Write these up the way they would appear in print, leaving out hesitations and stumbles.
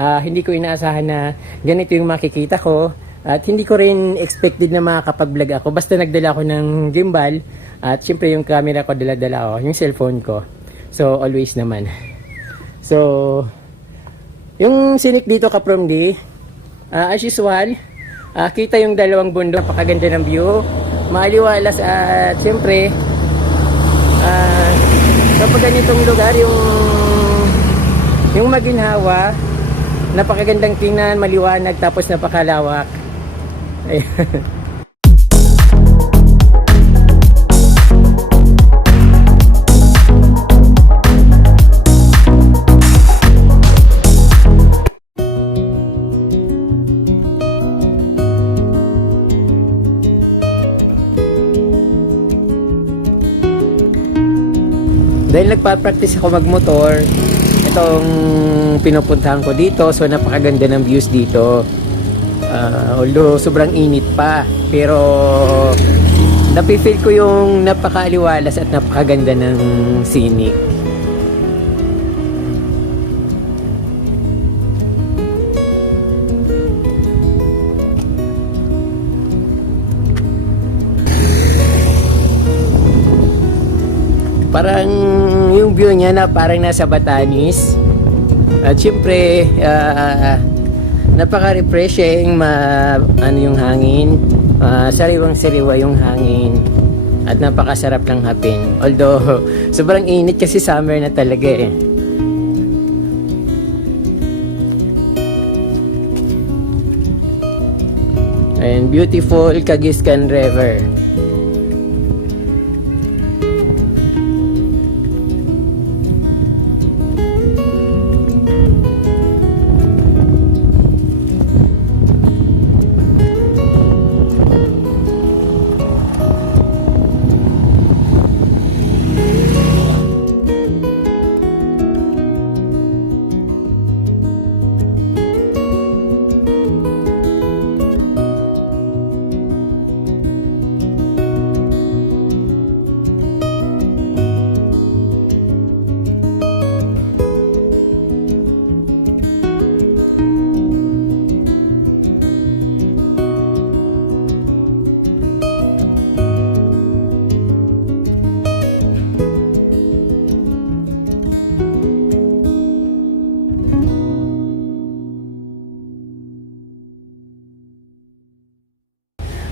Hindi ko inaasahan na ganito yung makikita ko. At hindi ko rin expected na makakapag-vlog ako. Basta nagdala ako ng gimbal. At syempre yung camera ko dala-dala ko. Yung cellphone ko. So always naman. So yung sinik dito ka-from D, as usual, kita yung dalawang bundok. Napakaganda ng view. Maaliwalas at syempre kapag ganitong lugar yung maginhawa, napakagandang tingnan, maliwanag, tapos napakalawak. Ayan. Dahil nagpa-practice ako magmotor, itong pinupuntahan ko dito, so napakaganda ng views dito. Although sobrang init pa, pero napifeel ko yung napakaaliwalas at napakaganda ng scenic. Parang yung view niya na parang nasa Batanes. At syempre napaka-refreshing, ano yung hangin, sariwang-sariwa yung hangin, at napakasarap ng hapin. Although sobrang init kasi summer na talaga eh. And beautiful Kagiskan River.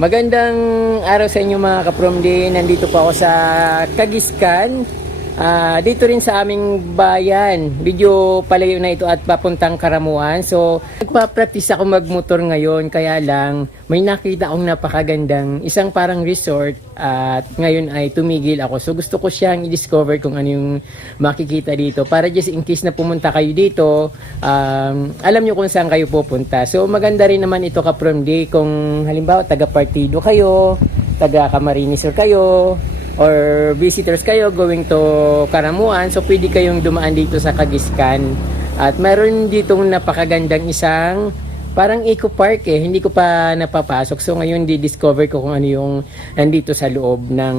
Magandang araw sa inyo mga ka-from D. Nandito po ako sa Kagiskan. Dito rin sa aming bayan. Medyo palayo na ito at papuntang Karamuan. So, nagpa-practice ako magmotor ngayon. Kaya lang, may nakita akong napakagandang isang parang resort. At ngayon ay tumigil ako. So, gusto ko siyang i-discover kung ano yung makikita dito. Para just in case na pumunta kayo dito, alam nyo kung saan kayo pupunta. So, maganda rin naman ito ka-from D. Kung halimbawa, taga-partido kayo, taga-Camarines kayo, or visitors kayo going to Karamuan, so pwede kayong dumaan dito sa Kagiskan. At meron ditong napakagandang isang parang eco park eh, hindi ko pa napapasok. So ngayon di-discover ko kung ano yung nandito sa loob ng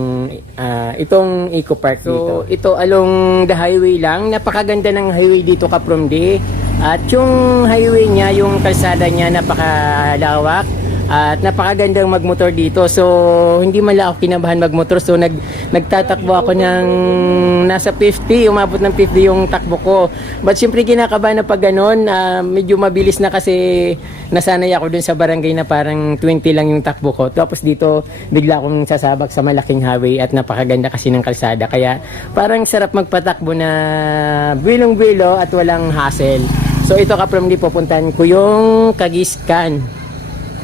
itong eco park dito. So ito along the highway lang, napakaganda ng highway dito ka-from D. At yung highway niya, yung kalsada niya napakalawak. At napakagandang magmotor dito. So, hindi man lang ako kinabahan magmotor. So, nagtatakbo ako ng nasa 50. Umabot ng 50 yung takbo ko. But syempre kinakabahan na pag ganun. Medyo mabilis na kasi nasanay ako dun sa barangay na parang 20 lang yung takbo ko. Tapos dito, bigla akong sasabak sa malaking highway at napakaganda kasi ng kalsada. Kaya parang sarap magpatakbo na bilong-bilo at walang hassle. So, ito ka-from D, pupuntahan ko yung Kagiskan.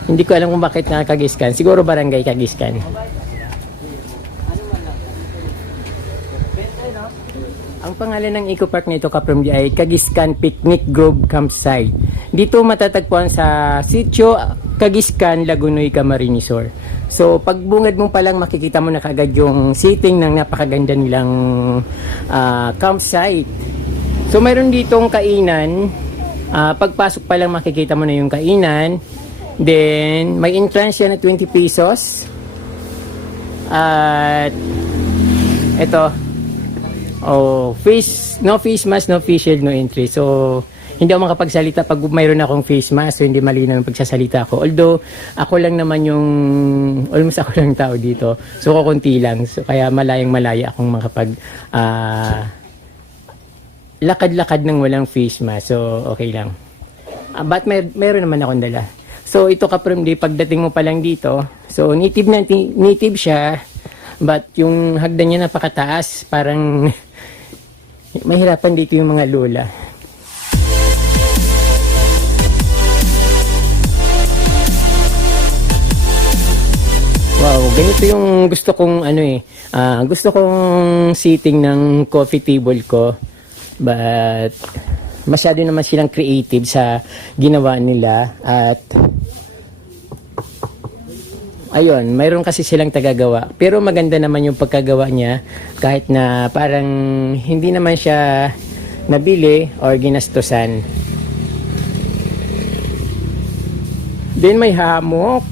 Hindi ko alam kung bakit na Kagiskan. Siguro barangay Kagiskan. Ang pangalan ng eco park nito ka-from D ay Kagiskan Picnic Grove Campsite. Dito matatagpuan sa Sitio Kagiskan, Lagunoy, Camarines Sur. So pagbungad mo pa lang makikita mo na kagad yung setting ng napakaganda nilang campsite. So mayroon ditong kainan. Pagpasok pa lang makikita mo na yung kainan. Then, may entrance yan na 20 pesos. At, ito. No face mask, no face shield, no entry. So, hindi ako makapagsalita pag mayroon akong face mask, so hindi malinaw yung pagsasalita ko. Although, ako lang naman yung, almost ako lang tao dito. So, kukunti lang. So, kaya malayang-malaya akong makapag, lakad-lakad ng walang face mask. So, okay lang. But mayroon naman akong dala. So, ito ka-from day, pagdating mo pa lang dito, so, native siya, but yung hagdan niya napakataas, parang mahirapan dito yung mga lola. Wow, ganito yung gusto kong gusto kong sitting ng coffee table ko. But masyado naman silang creative sa ginawa nila at ayun, mayroon kasi silang tagagawa. Pero maganda naman yung pagkagawa niya kahit na parang hindi naman siya nabili or ginastusan. Then may hammock,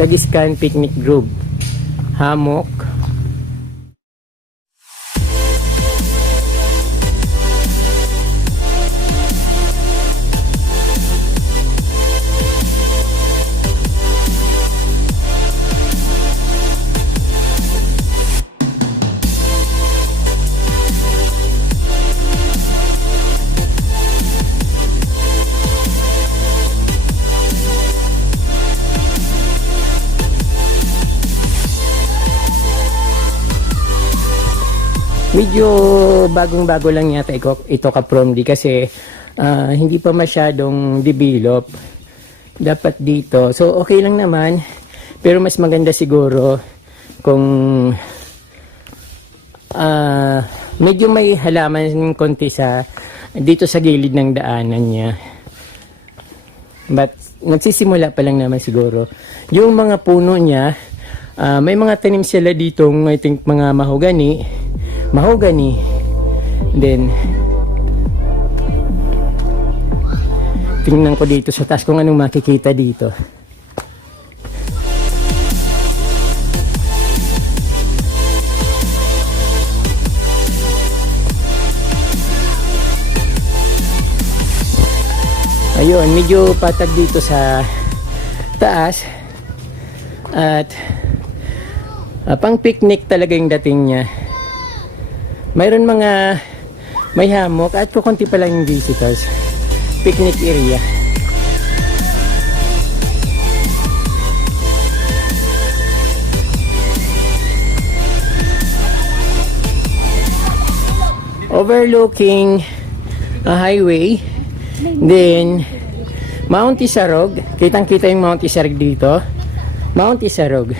Kagiskan Picnic Group. Hammock. Medyo bagong-bago lang yata ito ka-from D kasi hindi pa masyadong develop. Dapat dito. So, okay lang naman. Pero mas maganda siguro kung medyo may halaman konti dito sa gilid ng daanan niya. But, nagsisimula pa lang naman siguro. Yung mga puno niya, may mga tanim sila dito, I think mga mahogany. Then tingnan ko dito sa taas kung anong makikita dito. Ayun, medyo patag dito sa taas at pang picnic talaga yung dating niya. Mayroon may hammock at kukunti pa lang yung visitors. Picnic area. Overlooking a highway. Then, Mount Isarog. Kitang-kita yung Mount Isarog dito. Mount Isarog.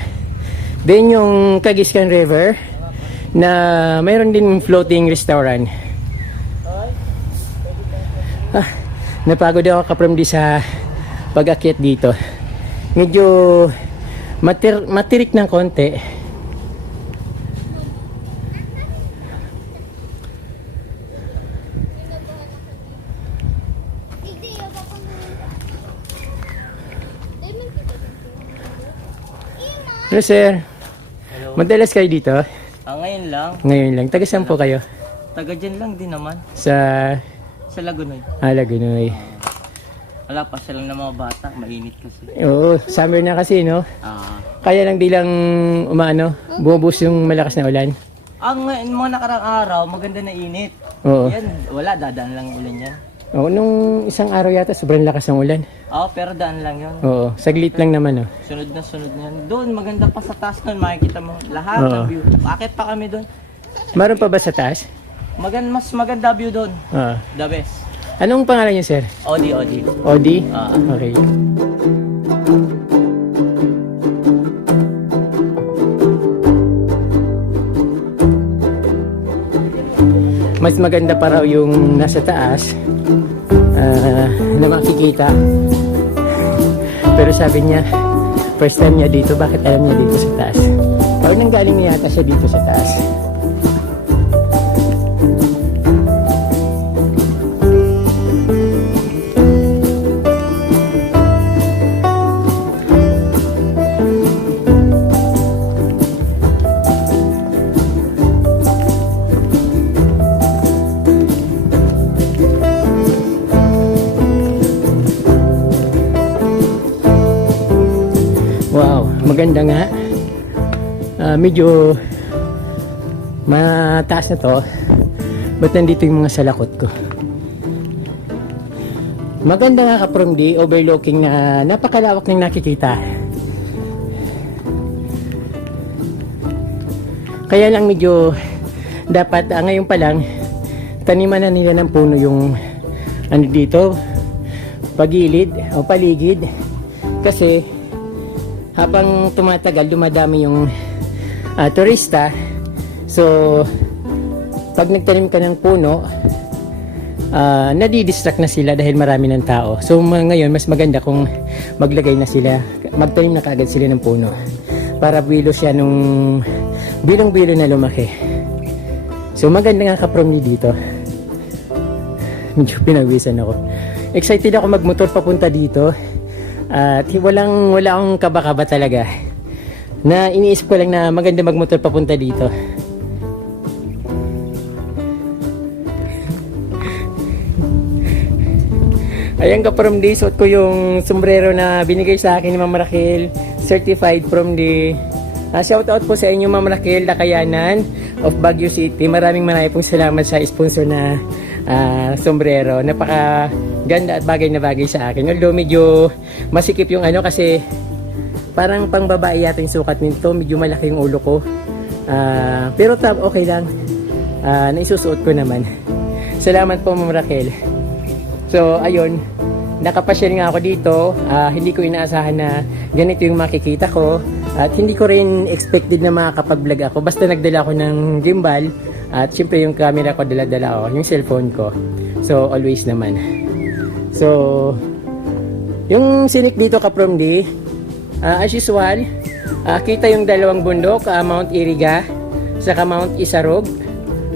Then, yung Kagiskan River na mayroon din floating restaurant. Napagod ako ka-from sa pag-akyat dito. Medyo matirik ng konti. Hello sir. Hello. Madalas kayo dito? Ngayon lang. Ngayon lang. Taga saan po kayo? Taga dyan lang din naman. Sa Lagunoy. Lagunoy. Wala pa silang ng mga bata. Mainit kasi. Oo, summer na kasi, no? Kaya lang di lang bumubus yung malakas na ulan. Ang mga nakarang araw, maganda na init. Oo. Yan, wala, dadaan lang ulan yan. Oo, nung isang araw yata, sobrang lakas ng ulan. Pero daan lang yun. Oo, saglit lang naman, Sunod na yan. Doon, maganda pa sa taas nun, makikita mo lahat ng view. Akit pa kami doon. Meron pa ba sa taas? Mas maganda view doon. The best. Anong pangalan niyo, sir? Odi. Odi? Okay. Mas maganda pa raw yung nasa taas na makikita. Pero sabi niya, first time niya dito, bakit alam niya dito sa taas? Parang nanggaling niya yata siya dito sa taas. maganda nga. Medyo mataas na to. Ba't nandito yung mga salakot ko? Maganda nga ka-from D, overlooking na napakalawak ng nakikita. Kaya lang medyo dapat ngayon pa lang taniman na nila ng puno yung ano dito, pagilid o paligid, kasi habang tumatagal dumadami yung turista. So pag nagtanim ka ng puno, nadidistract na sila dahil marami ng tao. So ngayon mas maganda kung maglagay na sila, magtanim na kaagad sila ng puno para bilo siya nung bilong-bilo na lumaki. So maganda nga ka-from dito. Medyo pinawisan ako. Excited ako magmotor papunta dito. At wala akong kaba-kaba talaga. Na iniisip ko lang na maganda magmotor papunta dito. Ayan ka-from D, suot ko yung sombrero na binigay sa akin ni Ma'am Raquel, certified from D. Shout out po sa inyo Ma'am Raquel Lakayanan of Baguio City. Maraming pong salamat sa sponsor na sombrero. Napaka ganda at bagay na bagay sa akin. Although medyo masikip yung ano kasi parang pang babae yata yung sukat nito. Medyo malaki yung ulo ko. Pero okay lang. Naisusuot ko naman. Salamat po Ma'am Raquel. So ayun, nakapasyal nga ako dito. Hindi ko inaasahan na ganito yung makikita ko. At hindi ko rin expected na makakapag-vlog ako. Basta nagdala ako ng gimbal. At syempre yung camera ko dala-dala ako. Yung cellphone ko. So always naman. So yung sinik dito ka-from D, as usual, kita yung dalawang bundok, Mount Iriga saka Mount Isarog.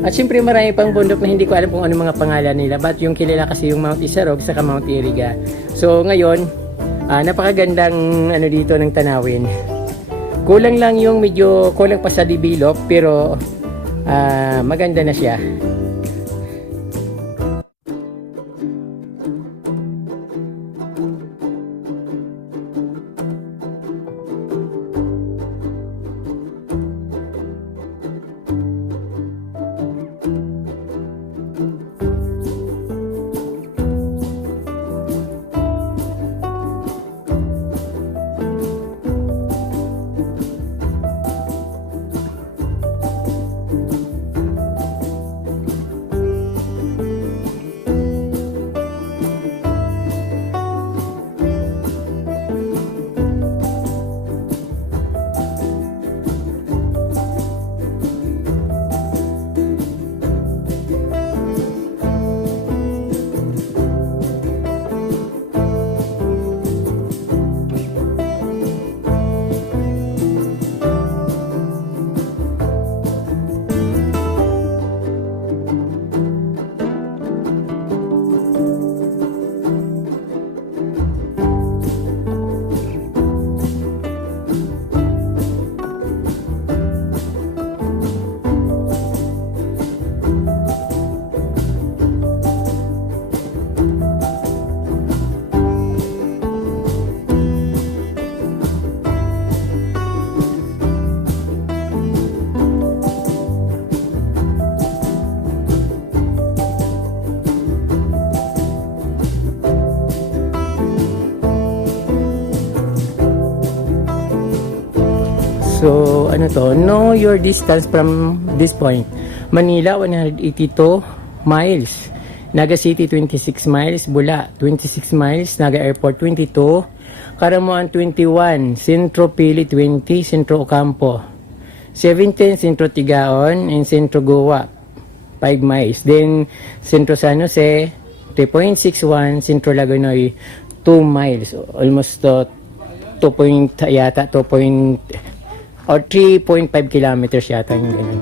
At syempre marami pang bundok na hindi ko alam kung ano mga pangalan nila. But yung kilala kasi yung Mount Isarog saka Mount Iriga. So ngayon, napakagandang ano dito ng tanawin. Kulang lang yung medyo kulang pa sa develop pero maganda na siya. So, ano to? Know your distance from this point. Manila, 182 miles. Naga City, 26 miles. Bula, 26 miles. Naga Airport, 22. Caramuan, 21. Centro Pili, 20. Centro Ocampo, 17. Centro Tigaon. And Centro Goa, 5 miles. Then, Centro San Jose, 3.61. Centro Lagonoy, 2 miles. Almost 2 yata, 2 or 3.5 kilometers yata yung ganun.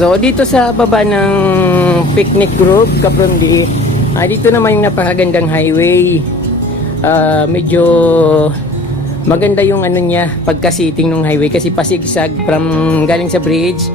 So dito sa baba ng Picnic Grove, Kapromdi, dito naman yung napakagandang highway. Medyo maganda yung ano niya, pagka-sitting ng highway kasi pasigsag from galing sa bridge.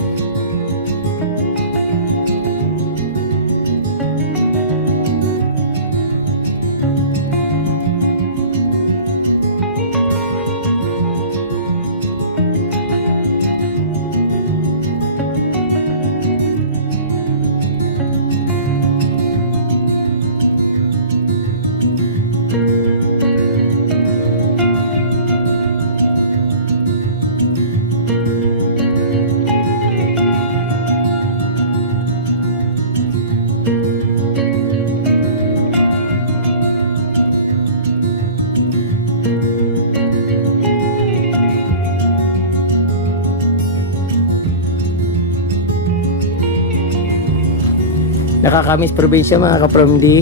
Nakakamiss probinsya mga Kapromdi.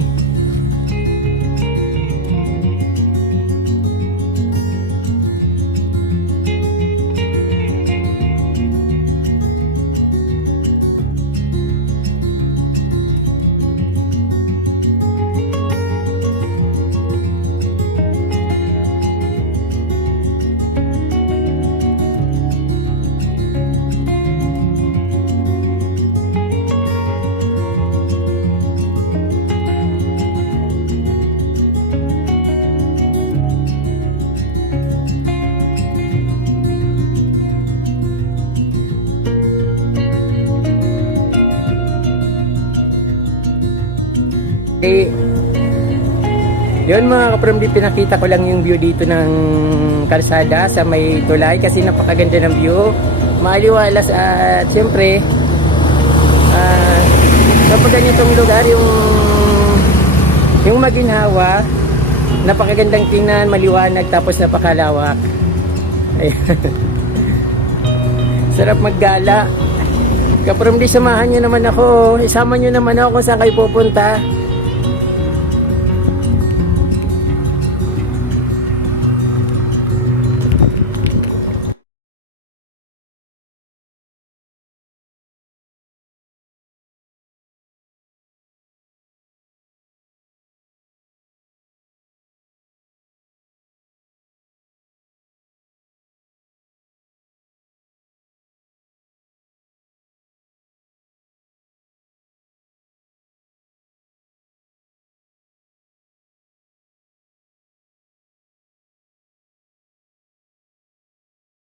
Okay. Yun mga Kapromdi, pinakita ko lang yung view dito ng kalsada sa may tulay kasi napakaganda ng view, maaliwalas at siyempre kapag ganitong lugar yung maginhawa, napakagandang tingnan, maliwanag, tapos napakalawak. Ayan. Sarap maggala. Kapromdi, samahan nyo naman ako, isama nyo naman ako kung saan kayo pupunta.